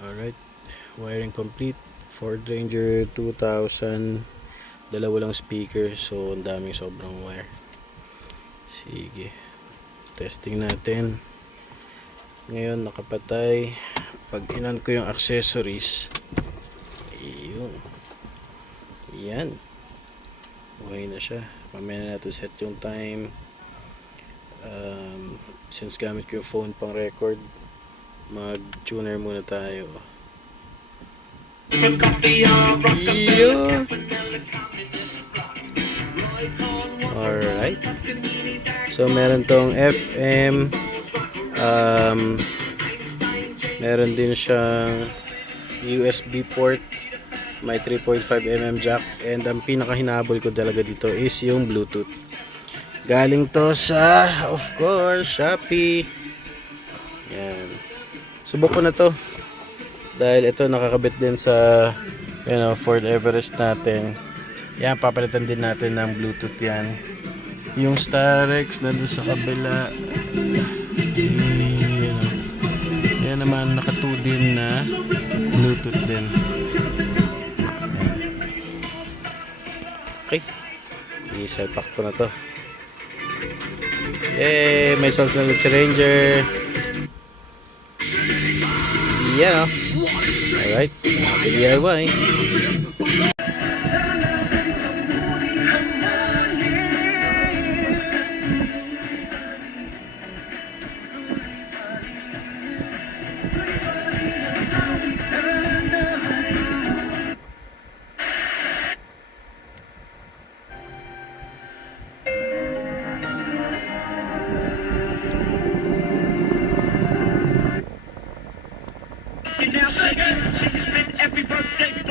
Alright, wiring complete. Ford Ranger 2000, dalawa lang speaker, so ang daming sobrang wire. Sige, testing natin. Ngayon nakapatay. Pag inan ko yung accessories, ayun, yan, okay na siya. Mamaya na natin set yung time. Since gamit ko yung phone pang record, mag tuner muna tayo. Iyo. Alright, so meron tong FM, meron din siyang USB port, may 3.5mm jack, and ang pinakahinabol ko talaga dito is yung Bluetooth. Galing to sa, of course, Shopee. Yan, subok ko na to dahil ito nakakabit din sa Ford Everest natin. Yan, papalitan din natin ng Bluetooth yan. Yung Starex na doon sa kabila, yan naman naka 2 din na Bluetooth din. Okay, i-selpak ko na to. Yay, may sounds na ulit si Ranger. Yan, alright, DIY. Now shake it, shake it, every birthday.